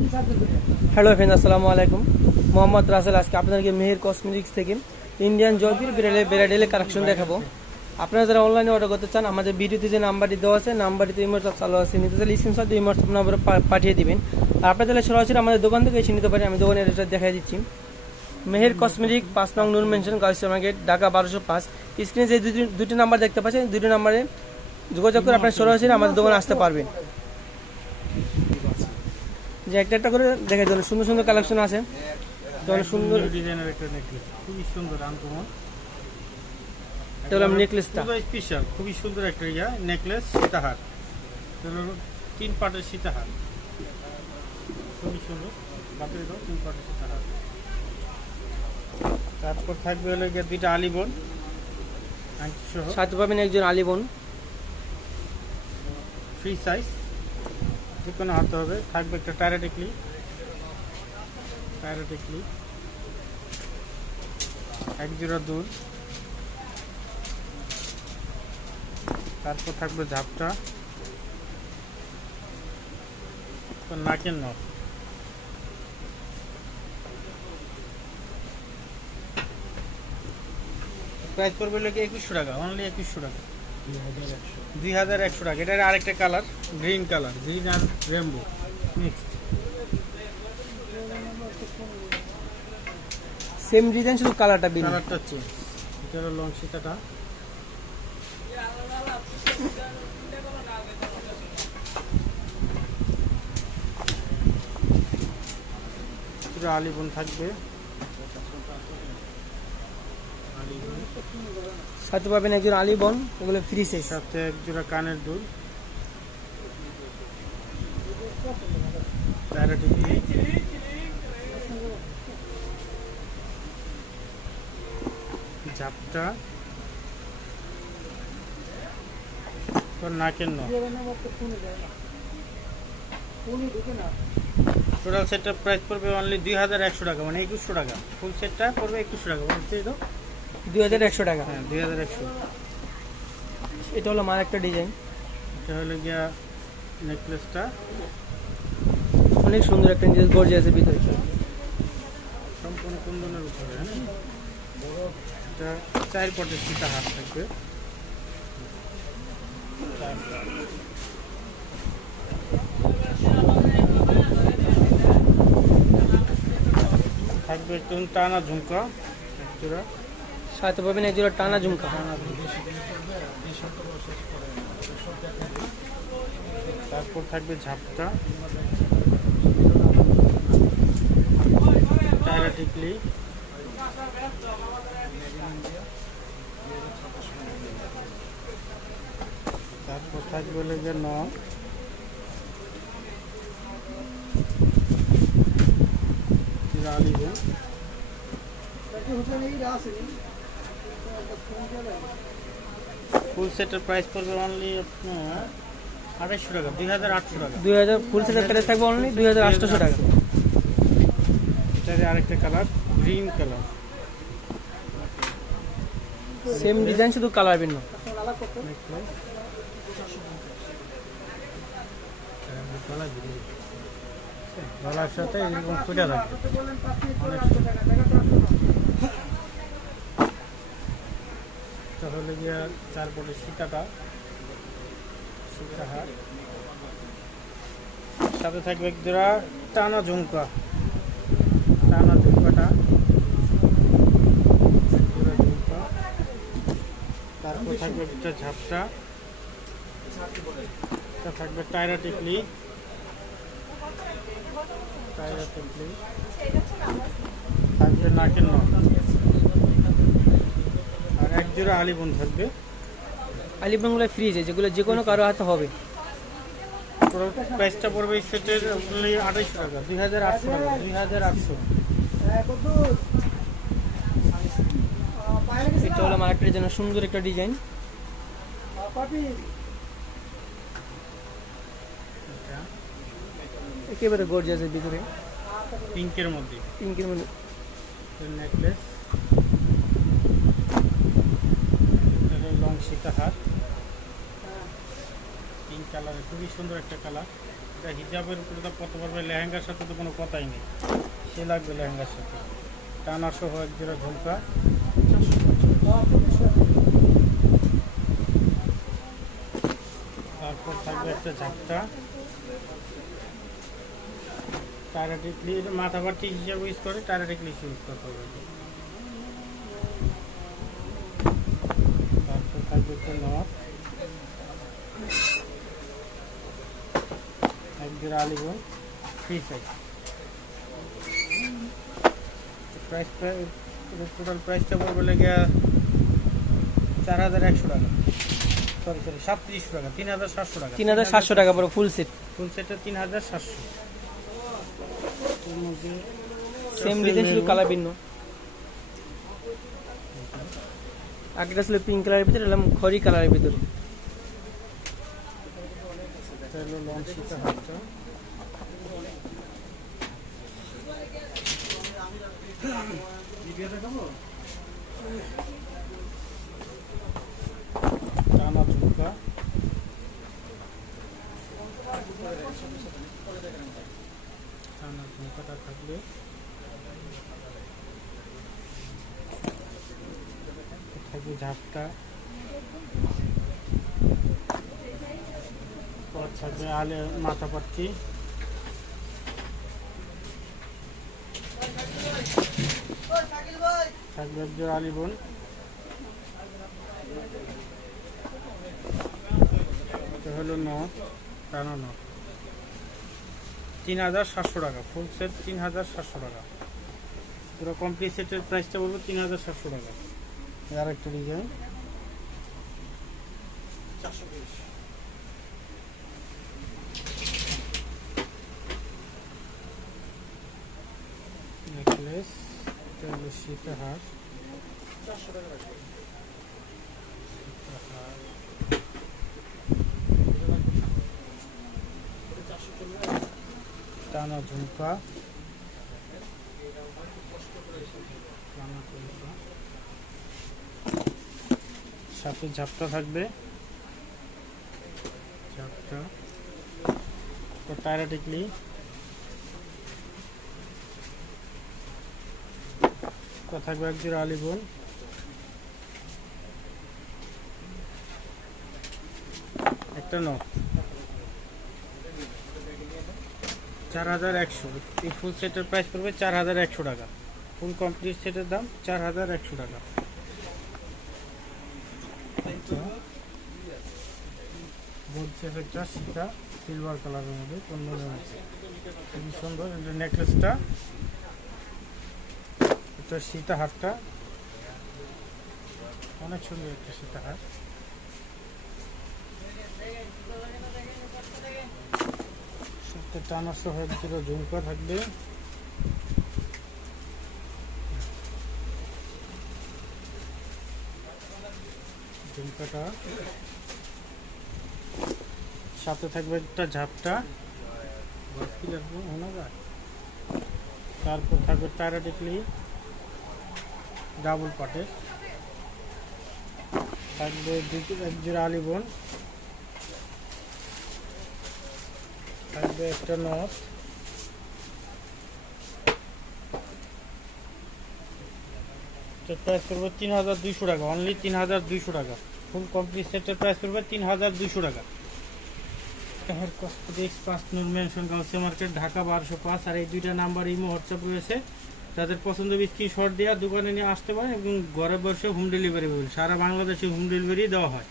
Hello friend, আসসালামু আলাইকুম। মোহাম্মদ রাসেল আজকে আপনাদেরকে মেহের কসমেটিক্স থেকে ইন্ডিয়ান জয়পুর ব্রাইডাল কালেকশন দেখাবো। আপনারা যারা অনলাইনে অর্ডার করতে চান, আমাদের ভিডিওতে যে নাম্বারটি দেওয়া আছে, নাম্বারটিতে হোয়াটসঅ্যাপ চালু আছে, নিতে চাইলে স্ক্রিনশট দিয়ে হোয়াটসঅ্যাপ নাম্বারে পাঠিয়ে দিবেন। আর আপনারা চাইলে সরাসরি আমাদের দোকান থেকে এসে নিতে পারেন। আমি দোকানের অ্যাড্রেসটা দেখাই দিচ্ছি। মেহের কসমেটিক 5 নং নূর মেনশন, গার্লস মার্কেট, ঢাকা 1205। স্ক্রিনে যে দুটি নাম্বার দেখতে পাচ্ছেন, দুটি নাম্বারে যোগাযোগ করে আপনারা সরাসরি আমাদের দোকানে আসতে পারবেন। যে একটা করে দেখা যাবে, সুন্দর সুন্দর কালেকশন আছে, অনেক সুন্দর ডিজাইনের একটা নেকলেস, খুবই সুন্দর আনকমন। এটা হলো নেকলেসটা, পুরো স্পেশাল, খুবই সুন্দর একটা নেকলেস, সীতাহার। এটা হলো 3 পাটের সীতাহার, খুবই সুন্দর। বাপরে দাও, 3 পাটের সীতাহার। তারপর থাকবে হলো গিয়ে 2টা আলিবন সহ, সাথে পাবেন একজন আলিবন, ফ্রি সাইজ, যে কোনো হাতে হবে। থাকবে একটা টায়ারাটিকলি, এক জোড়া দুল। তারপর থাকবে ঝাপটা, নাকের নখ। প্রাইস পড়বে লোকে 2100 টাকা, অনলি 2100 টাকা, 2100 টাকা। এটার আরেকটা কালার, গ্রিন কালার, গ্রিন আর রেমবো মিক্সড। সেম ডিজাইন, শুধু কালারটা ভিন্ন। কালারটা চেঞ্জ। এটা হলো লং সীতাটা, পুরো আলিবন থাকবে, সাথে পাবেন একজন আলিবন, এগুলো ফ্রি সাইজ। সাথে এক জোড়া কানের দুল, টায়ারাটিকলি, ঝাপটা, নাকের নখ। টোটাল সেটটা প্রাইস পড়বে অনলি 2100 টাকা, মানে 2100 টাকা। ফুল সেটটা পড়বে 2100 টাকা, বলতে তো 2100 টাকা। হ্যাঁ, 2100। এটা হলো মার একটা ডিজাইন, এটা হলো গিয়া নেকলেসটা, অনেক সুন্দর একটা ডিজাইন, গর্জিয়াসের ভিতরে। সম্পূর্ণ কুন্দনের উপরে। এটা 4 পটের সীতা হাত থাকবে। থাকবে একটু টানা ঝুমকা, এক জোড়া। সাথে পাবেন এক জোড়া টানা ঝুমকা। তারপর থাকবে ঝাপটা, টায়রা টিকলি, তারপর থাকবে লেগে নখ, আলিবন। ফুল সেটের প্রাইস পড়বে অনলি আপনার 2800 টাকা, 2800 টাকা। 2000 ফুল সেটের প্রাইস থাকবে অনলি 2800 টাকা। এটারে আরেকটা colour, green colour, same design, শুধু কালার ভিন্ন। গলার সাথে এরকম ফুটে থাকবে। তাহলে গিয়ে 4 পটের সীতাটা, সীতাহার। সাথে থাকবে এক জোড়া টানা ঝুমকা, ঝুমকাটা, জোড়া ঝুমকা। তারপর থাকবে একটা ঝাপটা, থাকবে টায়রা টিকলি, থাকবে নাকের নখ, আর এক জোড়া আলিবন থাকবে। আলিবনগুলো ফ্রি আছে, যেগুলো যে কোনো কারো হাতে হবে। প্রাইসটা পড়বে এই সেটের 2800 টাকা, 2800 টাকা, 2800। এটা হলো আমার একটা জন্য সুন্দর একটা ডিজাইন, একেবারে গর্জিয়াসের ভিতরে, পিঙ্কের মধ্যে, নেকলেস, লং সীতাহার, পিঙ্ক কালারের, খুবই সুন্দর একটা কালার। এটা হিজাবের উপরে তো পরতে পারবে, লেহেঙ্গার সাথে তো কোনো কথাই নেই, সে লাগবে লেহেঙ্গার সাথে। টানা সহ এক জোড়া ঝুমকা, তারপর থাকবে একটা ঝাপটা, টায়ারেটিকলি মাথা বাটি হিসাবে ইউজ করে, টায়ারেটিকলি ইউজ করতে হবে। তারপর থাকবে একটা নট, এক জোড়া আলিগন ফ্রি সাইজ। প্রাইস টোটাল প্রাইসটা পড়বে লেগে 4100 টাকা, সরি 3700 টাকা, 3700 টাকা, 3700 টাকা পড়ে ফুল সেট। ফুল সেটটা 3700। এর মধ্যে সেম ডিজাইন শুধু কালার ভিন্ন। আগেটা ছিল পিঙ্ক কালারের ভিতরে, এলাম খড়ি কালারের ভিতরে। এটা হলো লং সীতা হাতটা, টানা ঝুমকা, টানা ঝুমকাটা থাকবে, থাকবে ঝাপটা, পর থাকবে আলে মাথা পাচ্ছি, থাকবে একজন আলিবন, এটা হলো নট, টানা নট, 3700 টাকা, ফুল সেট 3700 টাকা, পুরো কমপ্লিট সেটের প্রাইসটা বলবো 3700 টাকা। আর একটা ডিজাইন, নেকলেস, এটা হলো সীতাহার, টানা ঝুমকা, সাথে ঝাপটা থাকবে, ঝাপটা টায়ারেটিকলি, থাকবে এক জোড়া আলিবন, একটা নট, 4100। এই ফুল সেটের প্রাইস পড়বে 4100 টাকা, ফুল কমপ্লিট সেটের দাম 4100 টাকা। বলছে একটা সীতা সিলভার কালারের মধ্যে কন্যা আছে, খুবই সুন্দর। এটা নেকলেসটা, এটা সীতা হারটা অনেক সুন্দর, একটা সীতা হার, সাথে টানা সহ এক জোড়া ঝুমকা থাকবে, ঝুমকাটা সাথে থাকবে একটা ঝাপটা, তারপর থাকবে টায়ারেটিকলি ডাবল পাটের, থাকবে এক জোড়া আলিবন, থাকবে একটা নট, প্রাইস করবে 3200 টাকা, অনলি 3200 টাকা, ফুল কমপ্লিট সেটের প্রাইস করবে 3200 টাকা। হেয়ার কসমেটিক্স 5 নং মেনশন গাউসিয়া মার্কেট, ঢাকা 1205। আর এই দুইটা নাম্বার ইমো হোয়াটসঅ্যাপ রয়েছে, তাদের পছন্দ স্ক্রিনশট দিয়ে দোকানে নিয়ে আসতে পারেন এবং ঘরে বসে হোম ডেলিভারি পাবেন, সারা বাংলাদেশে হোম ডেলিভারি দেওয়া হয়।